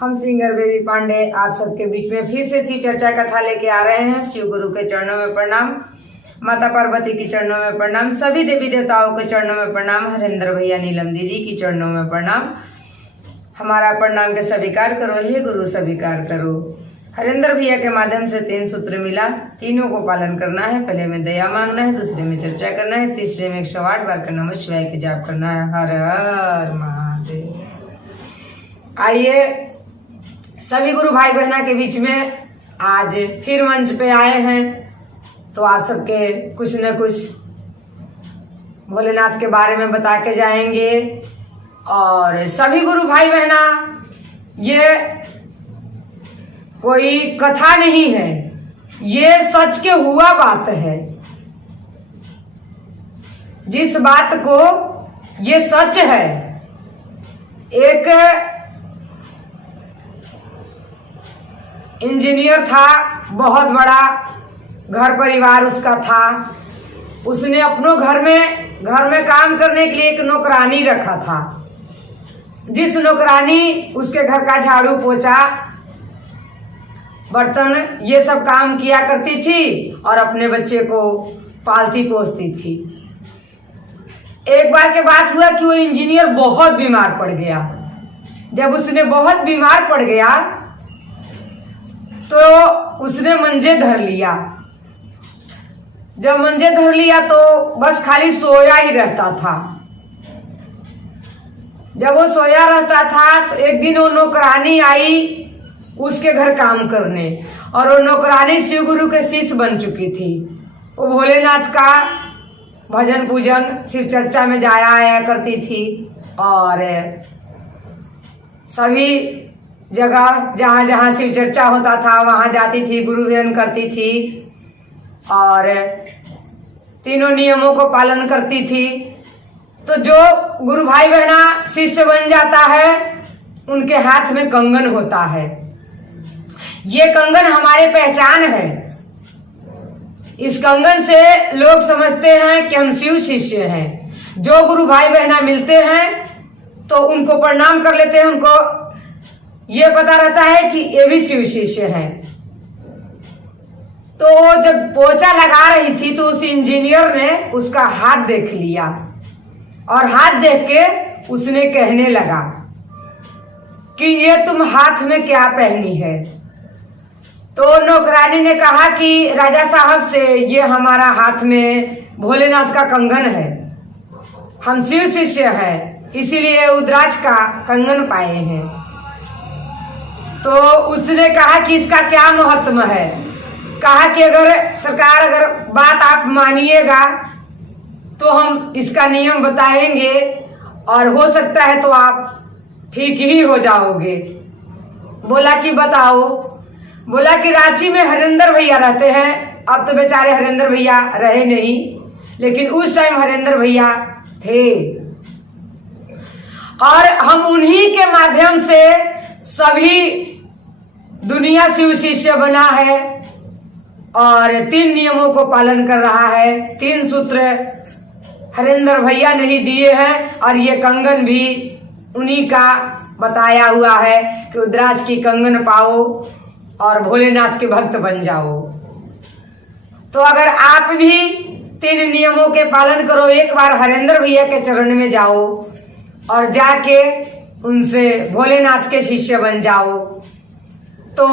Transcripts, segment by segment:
हम singer baby Pandey आप सबके बीच में फिर से शिव चर्चा कथा लेके आ रहे हैं। शिव गुरु के चरणों में प्रणाम, माता पार्वती की चरणों में प्रणाम, सभी देवी देवताओं के चरणों में प्रणाम, हरेंद्र भैया नीलम दीदी की चरणों में प्रणाम। हमारा प्रणाम के स्वीकार करो, हे गुरु स्वीकार करो। हरेंद्र भैया के माध्यम से 3 सूत्र मिला, तीनों को पालन करना है। पहले में दया मांगना है, दूसरे में चर्चा करना है, तीसरे में 108 बार का नमः शिवाय के जाप करना है। हर हर महादेव। आइए सभी गुरु भाई बहना के बीच में आज फिर मंच पे आए हैं, तो आप सबके कुछ न कुछ भोलेनाथ के बारे में बता के जाएंगे। और सभी गुरु भाई बहना, ये कोई कथा नहीं है, ये सच के हुआ बात है। जिस बात को ये सच है, एक इंजीनियर था, बहुत बड़ा घर परिवार उसका था। उसने अपनों घर में काम करने के लिए एक नौकरानी रखा था, जिस नौकरानी उसके घर का झाड़ू पोछा बर्तन ये सब काम किया करती थी और अपने बच्चे को पालती पोसती थी। एक बार के बात हुआ कि वो इंजीनियर बहुत बीमार पड़ गया। जब उसने बहुत बीमार पड़ गया तो उसने मंजे धर लिया। जब मंजे धर लिया तो बस खाली सोया ही रहता था। जब वो सोया रहता था तो एक दिन वो नौकरानी आई उसके घर काम करने, और वो नौकरानी शिव गुरु के शिष्य बन चुकी थी। वो भोलेनाथ का भजन पूजन शिव चर्चा में जाया आया करती थी, और सभी जगह जहाँ जहाँ शिव चर्चा होता था वहाँ जाती थी, गुरु विहन करती थी और तीनों नियमों को पालन करती थी। तो जो गुरु भाई बहना शिष्य बन जाता है, उनके हाथ में कंगन होता है। ये कंगन हमारे पहचान है। इस कंगन से लोग समझते हैं कि हम शिव शिष्य हैं। जो गुरु भाई बहना मिलते हैं तो उनको प्रणाम कर लेते हैं, उनको ये पता रहता है कि ये भी शिव शिष्य है। तो जब पोछा लगा रही थी तो उस इंजीनियर ने उसका हाथ देख लिया, और हाथ देख के उसने कहने लगा कि ये तुम हाथ में क्या पहनी है। तो नौकरानी ने कहा कि राजा साहब से ये हमारा हाथ में भोलेनाथ का कंगन है, हम शिव शिष्य हैं, इसीलिए रुद्राक्ष का कंगन पाए हैं। तो उसने कहा कि इसका क्या महत्व है। कहा कि अगर सरकार अगर बात आप मानिएगा तो हम इसका नियम बताएंगे, और हो सकता है तो आप ठीक ही हो जाओगे। बोला कि बताओ। बोला कि रांची में हरेंद्र भैया रहते हैं। अब तो बेचारे हरेंद्र भैया रहे नहीं, लेकिन उस टाइम हरेंद्र भैया थे, और हम उन्हीं के माध्यम से सभी दुनिया शिव शिष्य बना है और 3 नियमों को पालन कर रहा है। 3 सूत्र हरेंद्र भैया नहीं दिए हैं, और ये कंगन भी उन्हीं का बताया हुआ है कि रुद्राक्ष की कंगन पाओ और भोलेनाथ के भक्त बन जाओ। तो अगर आप भी 3 नियमों के पालन करो, एक बार हरेंद्र भैया के चरण में जाओ और जाके उनसे भोलेनाथ के शिष्य बन जाओ, तो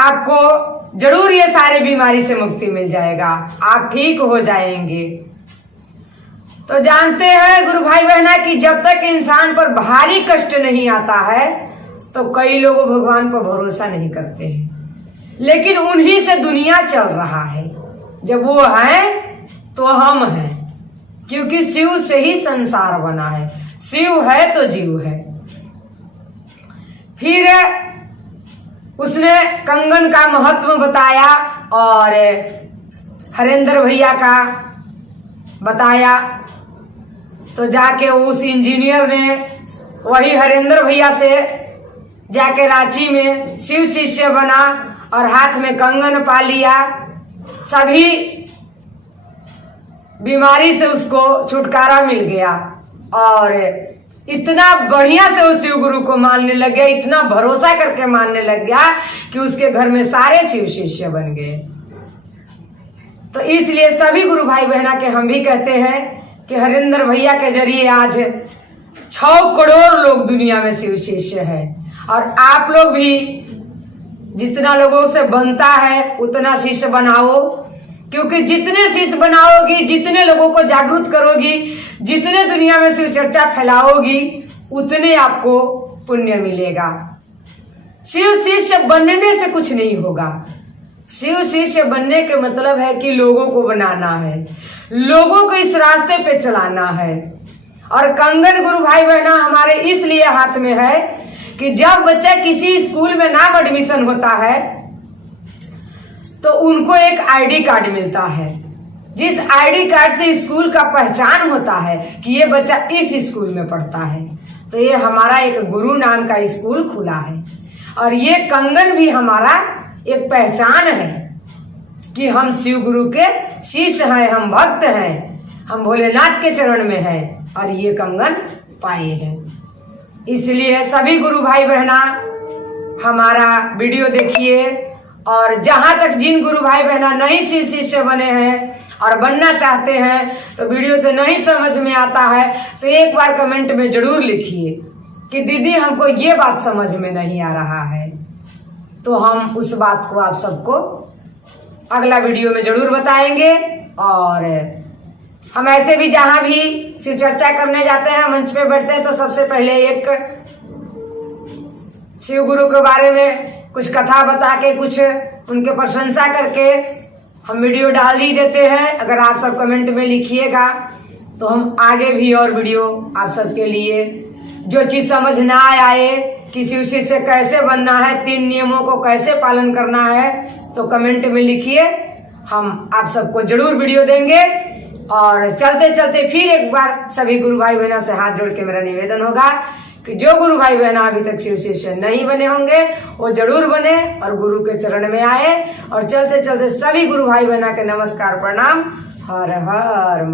आपको जरूर ये सारे बीमारी से मुक्ति मिल जाएगा, आप ठीक हो जाएंगे। तो जानते हैं गुरु भाई बहना कि जब तक इंसान पर भारी कष्ट नहीं आता है तो कई लोग भगवान पर भरोसा नहीं करते हैं, लेकिन उन्हीं से दुनिया चल रहा है। जब वो है तो हम हैं, क्योंकि शिव से ही संसार बना है। शिव है तो जीव है। फिर उसने कंगन का महत्व बताया और हरेंद्र भैया का बताया। तो जाके उस इंजीनियर ने वही हरेंद्र भैया से जाके रांची में शिव शिष्य बना और हाथ में कंगन पा लिया। सभी बीमारी से उसको छुटकारा मिल गया और इतना बढ़िया से उस शिव गुरु को मानने लग गया, इतना भरोसा करके मानने लग गया कि उसके घर में सारे शिव शिष्य बन गए। तो इसलिए सभी गुरु भाई बहना के हम भी कहते हैं कि हरिंदर भैया के जरिए आज 6 करोड़ लोग दुनिया में शिव शिष्य है। और आप लोग भी जितना लोगों से बनता है उतना शिष्य बनाओ, क्योंकि जितने शिष्य बनाओगी, जितने लोगों को जागरूक करोगी, जितने दुनिया में शिव चर्चा फैलाओगी, उतने आपको पुण्य मिलेगा। शिव शिष्य बनने से कुछ नहीं होगा। शिव शिष्य बनने के मतलब है कि लोगों को बनाना है, लोगों को इस रास्ते पे चलाना है। और कंगन गुरु भाई बहना हमारे इसलिए हाथ में है कि जब बच्चा किसी स्कूल में नाम एडमिशन होता है तो उनको एक आईडी कार्ड मिलता है, जिस आईडी कार्ड से स्कूल का पहचान होता है कि ये बच्चा इस स्कूल में पढ़ता है। तो ये हमारा एक गुरु नाम का स्कूल खुला है और ये कंगन भी हमारा एक पहचान है कि हम शिव गुरु के शिष्य हैं, हम भक्त हैं, हम भोलेनाथ के चरण में हैं और ये कंगन पाए हैं। इसलिए सभी गुरु भाई बहना हमारा वीडियो देखिए और जहां तक जिन गुरु भाई बहना नहीं शिव शिष्य बने हैं और बनना चाहते हैं तो वीडियो से नहीं समझ में आता है तो एक बार कमेंट में जरूर लिखिए कि दीदी हमको ये बात समझ में नहीं आ रहा है। तो हम उस बात को आप सबको अगला वीडियो में जरूर बताएंगे। और हम ऐसे भी जहां भी शिव चर्चा करने जाते हैं, मंच पे बैठते हैं, तो सबसे पहले एक शिव गुरु के बारे में कुछ कथा बता के, कुछ उनके प्रशंसा करके हम वीडियो डाल ही देते हैं। अगर आप सब कमेंट में लिखिएगा तो हम आगे भी और वीडियो आप सबके लिए, जो चीज समझ ना आए कि शिव शिष्य कैसे बनना है, 3 नियमों को कैसे पालन करना है, तो कमेंट में लिखिए, हम आप सबको जरूर वीडियो देंगे। और चलते चलते फिर एक बार सभी गुरु भाई बहना से हाथ जोड़ के मेरा निवेदन होगा कि जो गुरु भाई बहना अभी तक शिव शिष्य नहीं बने होंगे वो जरूर बने और गुरु के चरण में आए। और चलते चलते सभी गुरु भाई बहना के नमस्कार प्रणाम। हर हर